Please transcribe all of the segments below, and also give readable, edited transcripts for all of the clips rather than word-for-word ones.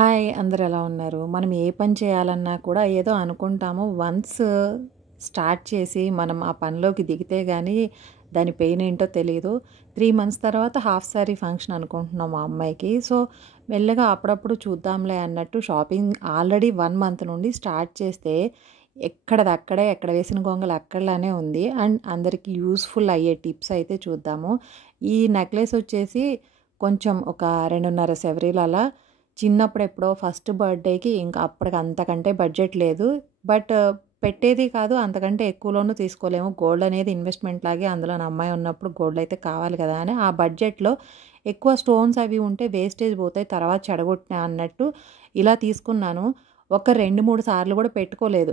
Hi, అందరూ ఎలా ఉన్నారు? మనం ఏ పని చేయాలన్నా కూడా ఏదో అనుకుంటాము. వన్స్ స్టార్ట్ చేసి మనం ఆ పనిలోకి దిగితే గానీ దాని పెయిన్ ఏంటో తెలీదు. 3 మంత్స్ తర్వాత హాఫ్ సారీ ఫంక్షన్ అనుకుంటున్నాం మా అమ్మాయికి. సో, మెల్లగా అప్పుడప్పుడు చూద్దాంలే అన్నట్టు షాపింగ్ ఆల్రెడీ 1 మంత్ నుండి స్టార్ట్ చేస్తే ఎక్కడిదక్కడే, ఎక్కడ వేసిన గొంగళి అక్కడలానే ఉంది. అండ్ అందరికీ యూజ్‌ఫుల్ అయ్యే టిప్స్ అయితే చూద్దాము. ఈ నెక్లెస్ వచ్చేసి కొంచెం ఒక 2.5 సెవరీలు అలా చిన్నప్పుడు ఎప్పుడో ఫస్ట్ బర్త్‌డేకి ఇంకా అప్పటికి అంతకంటే బడ్జెట్ లేదు. బట్ పెట్టేది కాదు, అంతకంటే ఎక్కువలోనూ తీసుకోలేము. గోల్డ్ అనేది ఇన్వెస్ట్‌మెంట్ లాగే, అందులో నా అమ్మాయి ఉన్నప్పుడు గోల్డ్ అయితే కావాలి కదా అని ఆ బడ్జెట్‌లో ఎక్కువ స్టోన్స్ అవి ఉంటే వేస్టేజ్ పోతాయి, తర్వాత చెడగొట్టినా అన్నట్టు ఇలా తీసుకున్నాను. ఒక 2, 3 సార్లు కూడా పెట్టుకోలేదు.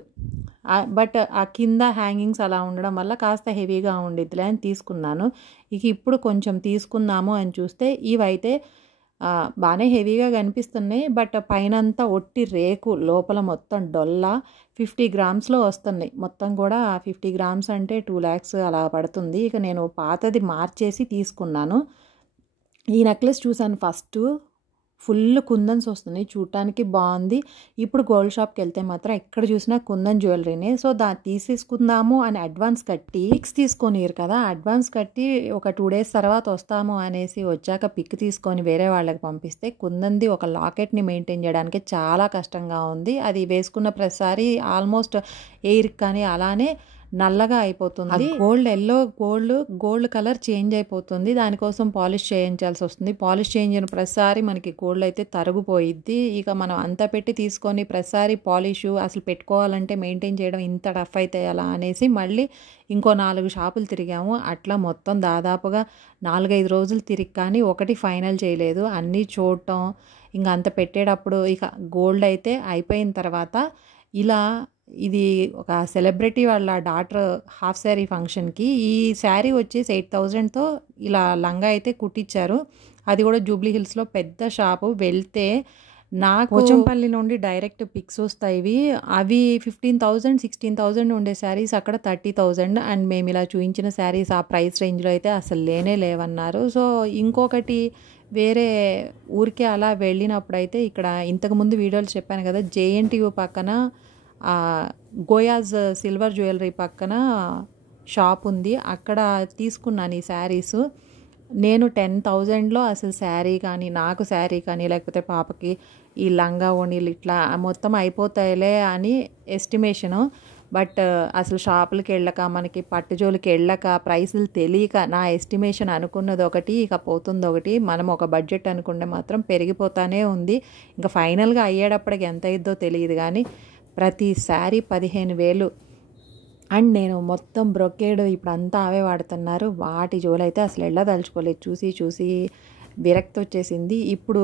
బట్ ఆ కింద హ్యాంగింగ్స్ అలా ఉండడం వల్ల కాస్త హెవీగా ఉండిద్దిలే అని తీసుకున్నాను. ఇక ఇప్పుడు కొంచెం తీసుకుందాము అని చూస్తే ఇవైతే బానే హెవీగా కనిపిస్తున్నాయి. బట్ పైనంతా ఒట్టి రేకు, లోపల మొత్తం డొల్ల 50 గ్రామ్స్‌లో వస్తున్నాయి. మొత్తం కూడా 50 గ్రామ్స్ అంటే 2 lakhs అలా పడుతుంది. ఇక నేను పాతది మార్చేసి తీసుకున్నాను. ఈ నెక్లెస్ చూసాను ఫస్టు. ఫుల్ కుందన్స్ వస్తున్నాయి. చూడటానికి బాగుంది. ఇప్పుడు గోల్డ్ షాప్‌కెళ్తే మాత్రం ఎక్కడ చూసినా కుందన్ జ్యువెలరీనే. సో, తీసేసుకుందాము అని అడ్వాన్స్ కట్టి పిక్స్ తీసుకోనియరు కదా! అడ్వాన్స్ కట్టి ఒక 2 days తర్వాత వస్తాము అనేసి వచ్చాక పిక్ తీసుకొని వేరే వాళ్ళకి పంపిస్తే కుందన్‌ది ఒక లాకెట్‌ని మెయింటైన్ చేయడానికి చాలా కష్టంగా ఉంది. అది వేసుకున్న ప్రతిసారి ఆల్మోస్ట్ ఎయిర్‌కి కానీ అలానే నల్లగా అయిపోతుంది. గోల్డ్ కలర్ చేంజ్ అయిపోతుంది. దానికోసం పాలిష్ చేయించాల్సి వస్తుంది. పాలిష్ చేయించిన ప్రతిసారి మనకి గోల్డ్ అయితే తరుగుపోయిద్ది. ఇక మనం అంత పెట్టి తీసుకొని ప్రతిసారి పాలిషు అసలు పెట్టుకోవాలంటే మెయింటైన్ చేయడం ఇంత టఫ్ అయితే ఎలా అనేసి మళ్ళీ ఇంకో 4 షాపులు తిరిగాము. అట్లా మొత్తం దాదాపుగా 4, 5 రోజులు తిరిగి కానీ ఒకటి ఫైనల్ చేయలేదు. అన్నీ చూడటం, ఇంక అంత పెట్టేటప్పుడు ఇక గోల్డ్ అయితే అయిపోయిన తర్వాత ఇలా ఇది ఒక సెలబ్రిటీ వాళ్ళ డాటర్ హాఫ్ శారీ ఫంక్షన్‌కి ఈ శారీ వచ్చేసి 8,000తో ఇలా లంగా అయితే కుట్టించారు. అది కూడా జూబ్లీ హిల్స్‌లో పెద్ద షాపు. వెళ్తే నాకు పోచంపల్లి నుండి డైరెక్ట్ పిక్స్ వస్తాయి. అవి 15,000, 16,000 ఉండే శారీస్ అక్కడ 30,000. అండ్ మేము ఇలా చూయించిన శారీస్ ఆ ప్రైస్ రేంజ్‌లో అయితే అసలు లేనే లేవన్నారు. సో, ఇంకొకటి వేరే ఊరికి అలా వెళ్ళినప్పుడైతే ఇక్కడ ఇంతకుముందు వీడియోలు చెప్పాను కదా, జేఎన్టీయూ పక్కన గోయాజ్ సిల్వర్ జ్యువెలరీ పక్కన షాప్ ఉంది. అక్కడ తీసుకున్నాను ఈ శారీస్. నేను 10,000లో అసలు శారీ కానీ, నాకు శారీ కానీ, లేకపోతే పాపకి ఈ లంగా ఓణీలు ఇట్లా మొత్తం అయిపోతాయిలే అని ఎస్టిమేషను. బట్ అసలు షాపులకి వెళ్ళక, మనకి పట్టుజోలికి వెళ్ళక, ప్రైసులు తెలియక నా ఎస్టిమేషన్ అనుకున్నది ఒకటి, ఇక పోతుంది ఒకటి. మనం ఒక బడ్జెట్ అనుకుంటే మాత్రం పెరిగిపోతానే ఉంది. ఇంకా ఫైనల్గా అయ్యేటప్పటికి ఎంత అయిద్దో తెలియదు కానీ ప్రతి శారీ 15,000. అండ్ నేను మొత్తం బ్రొకేడ్ ఇప్పుడంతా అవే వాడుతున్నారు. వాటి జోలైతే అసలు వెళ్ళదలుచుకోలేదు. చూసి విరక్తి వచ్చేసింది. ఇప్పుడు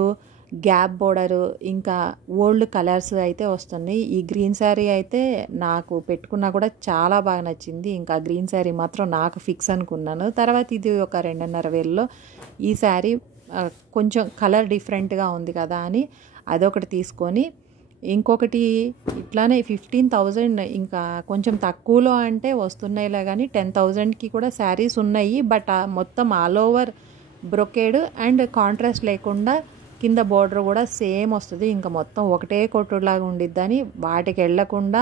గ్యాప్ బోర్డరు ఇంకా ఓల్డ్ కలర్స్ అయితే వస్తున్నాయి. ఈ గ్రీన్ శారీ అయితే నాకు పెట్టుకున్నా కూడా చాలా బాగా నచ్చింది. ఇంకా గ్రీన్ శారీ మాత్రం నాకు ఫిక్స్ అనుకున్నాను. తర్వాత ఇది ఒక 2,500లో ఈ శారీ కొంచెం కలర్ డిఫరెంట్గా ఉంది కదా అని అదొకటి తీసుకొని, ఇంకొకటి ఇట్లానే 15,000 ఇంకా కొంచెం తక్కువలో అంటే వస్తున్నాయిలే కానీ 10,000కి కూడా శారీస్ ఉన్నాయి. బట్ మొత్తం all over brocade and contrast లేకుండా కింద బోర్డర్ కూడా సేమ్ వస్తుంది. ఇంకా మొత్తం ఒకటే కొట్టులాగా ఉండిద్దని వాటికి వెళ్ళకుండా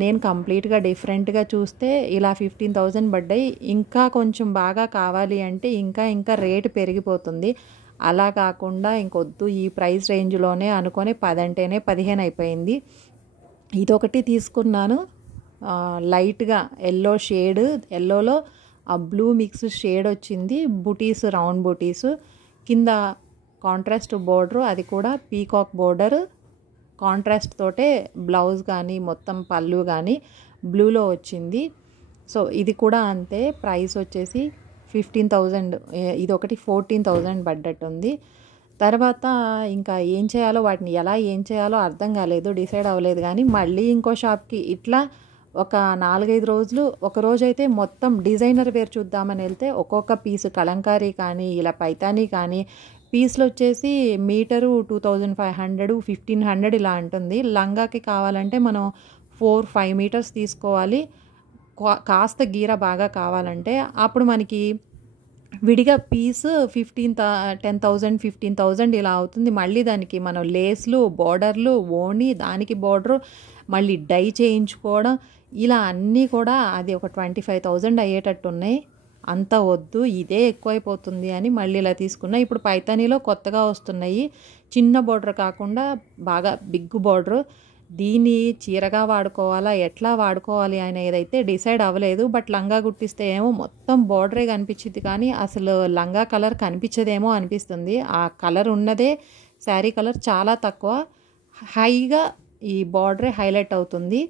నేను కంప్లీట్గా డిఫరెంట్గా చూస్తే ఇలా 15,000 పడ్డాయి. ఇంకా కొంచెం బాగా కావాలి అంటే ఇంకా రేటు పెరిగిపోతుంది. అలా కాకుండా ఇంకొద్దు ఈ ప్రైస్ రేంజ్లోనే అనుకొని 10 అంటేనే 15 అయిపోయింది. ఇదొకటి తీసుకున్నాను. లైట్గా ఎల్లో షేడ్, ఎల్లోలో ఆ బ్లూ మిక్స్ షేడ్ వచ్చింది. బుటీస్, రౌండ్ బుటీస్, కింద కాంట్రాస్ట్ బోర్డరు, అది కూడా పీకాక్ బోర్డర్ కాంట్రాస్ట్ తోటే బ్లౌజ్ కానీ మొత్తం పళ్ళు కానీ బ్లూలో వచ్చింది. సో, ఇది కూడా అంతే. ప్రైస్ వచ్చేసి 15,000. ఇదొకటి 14,000 పడ్డట్టుంది. తర్వాత ఇంకా ఏం చేయాలో, వాటిని ఏం చేయాలో అర్థం కాలేదు, డిసైడ్ అవ్వలేదు. కానీ మళ్ళీ ఇంకో షాప్కి ఇట్లా ఒక 4, 5 రోజులు, ఒక రోజైతే మొత్తం డిజైనర్ వేర్ చూద్దామని వెళ్తే ఒక్కొక్క పీసు కలంకారీ కానీ ఇలా పైతానీ కానీ పీస్లు వచ్చేసి మీటరు 2,500, 1,500 ఇలా ఉంటుంది. లంగాకి కావాలంటే మనం 4, 5 మీటర్స్ తీసుకోవాలి. కాస్త గీర బాగా కావాలంటే అప్పుడు మనకి విడిగా పీస్ 10,000 15,000 ఇలా అవుతుంది. మళ్ళీ దానికి మనం లేస్లు, బోర్డర్లు, ఓణి, దానికి బోర్డరు, మళ్ళీ డై చేయించుకోవడం, ఇలా అన్నీ కూడా అది ఒక 25,000 అయ్యేటట్టు ఉన్నాయి. అంత వద్దు, ఇదే ఎక్కువైపోతుంది అని మళ్ళీ ఇలా తీసుకున్నా. ఇప్పుడు పైతానీలో కొత్తగా వస్తున్నాయి, చిన్న బోర్డర్ కాకుండా బాగా బిగ్ బోర్డరు. దీన్ని చీరగా వాడుకోవాలా, ఎట్లా వాడుకోవాలి అనేదైతే డిసైడ్ అవ్వలేదు. బట్ లంగా కుట్టిస్తే ఏమో మొత్తం బోర్డరే కనిపించింది, కానీ అసలు లంగా కలర్ కనిపించదేమో అనిపిస్తుంది. ఆ కలర్ ఉన్నదే శారీ కలర్ చాలా తక్కువ, హైగా ఈ బార్డరే హైలైట్ అవుతుంది.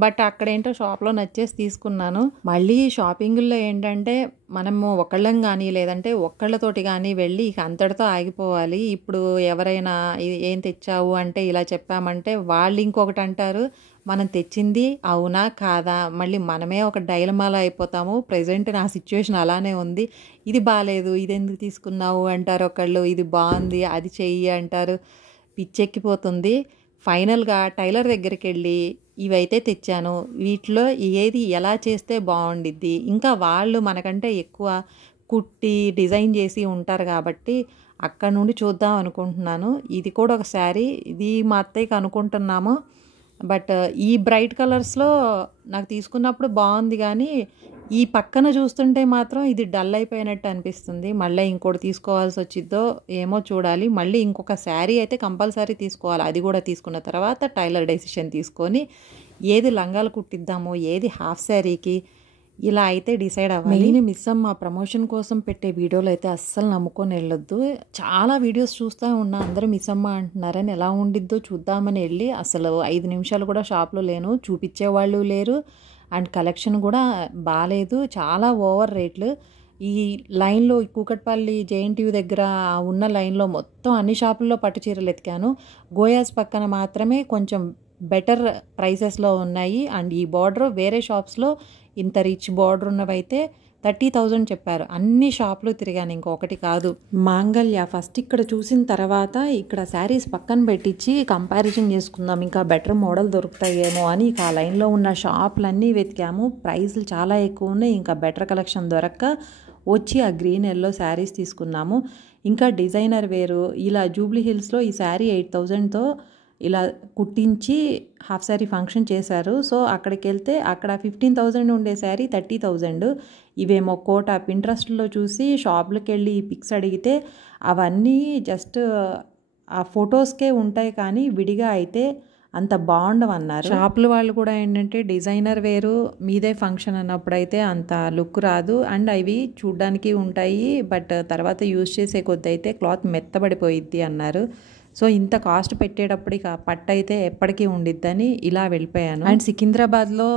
బట్ అక్కడేంటో షాప్లో నచ్చేసి తీసుకున్నాను. మళ్ళీ షాపింగ్లో ఏంటంటే మనము ఒకళ్ళం కానీ లేదంటే ఒక్కళ్ళతోటి కానీ వెళ్ళి ఇక అంతటితో ఆగిపోవాలి. ఇప్పుడు ఎవరైనా ఏం తెచ్చావు అంటే ఇలా చెప్పామంటే వాళ్ళు ఇంకొకటి అంటారు, మనం తెచ్చింది అవునా కాదా, మళ్ళీ మనమే ఒక డైలమాలో అయిపోతాము. ప్రజెంట్ నా సిచ్యువేషన్ అలానే ఉంది. ఇది బాగాలేదు, ఇది ఎందుకు తీసుకున్నావు అంటారు ఒకళ్ళు, ఇది బాగుంది అది చెయ్యి అంటారు. పిచ్చెక్కిపోతుంది. ఫైనల్గా టైలర్ దగ్గరికి వెళ్ళి ఇవైతే తెచ్చాను, వీటిలో ఏది ఎలా చేస్తే బాగుండిద్ది, ఇంకా వాళ్ళు మనకంటే ఎక్కువ కుట్టి డిజైన్ చేసి ఉంటారు కాబట్టి అక్కడ నుండి చూద్దాం అనుకుంటున్నాను. ఇది కూడా ఒక శారీ, ఇది మా అత్తయ్యకి అనుకుంటున్నాము. బట్ ఈ బ్రైట్ కలర్స్లో నాకు తీసుకున్నప్పుడు బాగుంది, కానీ ఈ పక్కన చూస్తుంటే మాత్రం ఇది డల్ అయిపోయినట్టు అనిపిస్తుంది. మళ్ళీ ఇంకోటి తీసుకోవాల్సి వచ్చిద్దో ఏమో చూడాలి. మళ్ళీ ఇంకొక శారీ అయితే కంపల్సరీ తీసుకోవాలి. అది కూడా తీసుకున్న తర్వాత టైలర్ డెసిషన్ తీసుకొని ఏది లంగాలు కుట్టిద్దామో, ఏది హాఫ్ శారీకి, ఇలా అయితే డిసైడ్ అవ్వాలి. మెయిన్ మిస్ అమ్మ ప్రమోషన్ కోసం పెట్టే వీడియోలు అయితే అస్సలు నమ్ముకొని వెళ్ళొద్దు. చాలా వీడియోస్ చూస్తూ ఉన్నా, అందరూ మిస్ అమ్మ అంటున్నారని, ఎలా ఉండిద్దో చూద్దామని వెళ్ళి అసలు 5 నిమిషాలు కూడా షాప్లో లేను, చూపించేవాళ్ళు లేరు, అండ్ కలెక్షన్ కూడా బాగాలేదు, చాలా ఓవర్ రేట్లు. ఈ లైన్లో కూకట్పల్లి జేఎన్టీయూ దగ్గర ఉన్న లైన్లో మొత్తం అన్ని షాపుల్లో పట్టు చీరలు ఎతికాను. గోయాస్ పక్కన మాత్రమే కొంచెం బెటర్ ప్రైసెస్లో ఉన్నాయి. అండ్ ఈ బార్డర్ వేరే షాప్స్లో ఇంత రిచ్ బార్డర్ ఉన్నవైతే 30,000 చెప్పారు. అన్ని షాపులు తిరిగాను, ఇంకొకటి కాదు. మాంగళ్య ఫస్ట్ ఇక్కడ చూసిన తర్వాత ఇక్కడ శారీస్ పక్కన పెట్టించి కంపారిజన్ చేసుకుందాం, ఇంకా బెటర్ మోడల్ దొరుకుతాయేమో అని ఇక ఆ లైన్లో ఉన్న షాపులన్నీ వెతికాము. ప్రైస్లు చాలా ఎక్కువ ఉన్నాయి, ఇంకా బెటర్ కలెక్షన్ దొరక్క వచ్చి ఆ గ్రీన్ ఎల్లో శారీస్ తీసుకున్నాము. ఇంకా డిజైనర్ వేరు ఇలా జూబ్లీ హిల్స్లో ఈ శారీ 8,000తో ఇలా కుట్టించి హాఫ్ శారీ ఫంక్షన్ చేశారు. సో అక్కడికి వెళ్తే అక్కడ 15,000 ఉండే శారీ 30,000. ఇవేమో కోట పింట్రెస్ట్లో చూసి షాప్లకు వెళ్ళి పిక్స్ అడిగితే అవన్నీ జస్ట్ ఆ ఫొటోస్కే ఉంటాయి, కానీ విడిగా అయితే అంత బాగుండవన్నారు. షాపుల వాళ్ళు కూడా ఏంటంటే డిజైనర్ వేరు మీదే ఫంక్షన్ అన్నప్పుడైతే అంత లుక్ రాదు, అండ్ అవి చూడ్డానికి ఉంటాయి, బట్ తర్వాత యూజ్ చేసే కొద్ది అయితే క్లాత్ మెత్తబడిపోయిద్ది అన్నారు. సో ఇంత కాస్ట్ పెట్టేటప్పుడు ఇక పట్టు అయితే ఎప్పటికీ ఉండిద్దని ఇలా వెళ్ళిపోయాను. అండ్ సికింద్రాబాద్లో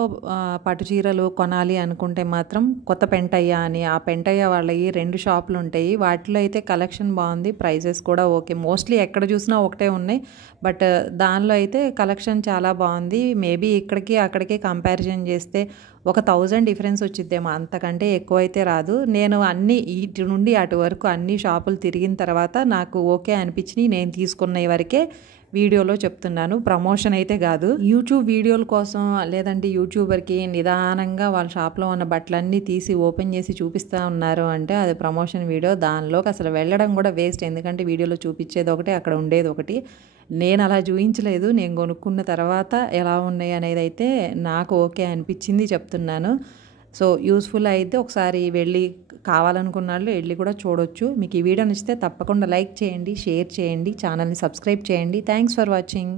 పట్టు చీరలు కొనాలి అనుకుంటే మాత్రం కొత్త పెంటయ్య అని, ఆ పెంటయ్య వాళ్ళవి 2 షాపులు ఉంటాయి. వాటిలో అయితే కలెక్షన్ బాగుంది, ప్రైజెస్ కూడా ఓకే. మోస్ట్లీ ఎక్కడ చూసినా ఒకటే ఉన్నాయి, బట్ దానిలో అయితే కలెక్షన్ చాలా బాగుంది. మేబీ ఇక్కడికి అక్కడికి కంపారిజన్ చేస్తే ఒక 1000 డిఫరెన్స్ వచ్చిద్దేమో, అంతకంటే ఎక్కువైతే రాదు. నేను అన్ని ఇటు నుండి అటు వరకు అన్ని షాపులు తిరిగిన తర్వాత నాకు ఓకే అనిపించినాయి, నేను తీసుకున్న వరకే వీడియోలో చెప్తున్నాను, ప్రమోషన్ అయితే కాదు. యూట్యూబ్ వీడియోల కోసం లేదంటే యూట్యూబర్కి నిదానంగా వాళ్ళ షాప్లో ఉన్న బట్టలన్నీ తీసి ఓపెన్ చేసి చూపిస్తూ ఉన్నారు అంటే అది ప్రమోషన్ వీడియో. దానిలోకి అసలు వెళ్ళడం కూడా వేస్ట్, ఎందుకంటే వీడియోలో చూపించేది ఒకటి, అక్కడ ఉండేది ఒకటి. నేను అలా చూపించలేదు, నేను కొనుక్కున్న తర్వాత ఎలా ఉన్నాయి అనేది అయితే నాకు ఓకే అనిపించింది చెప్తున్నాను. సో యూస్ఫుల్ అయితే ఒకసారి వెళ్ళి కావాలనుకున్న వాళ్ళు వెళ్ళి కూడా చూడొచ్చు. మీకు ఈ వీడియో నచ్చితే తప్పకుండా లైక్ చేయండి, షేర్ చేయండి, ఛానల్ని సబ్స్క్రైబ్ చేయండి. Thanks for watching.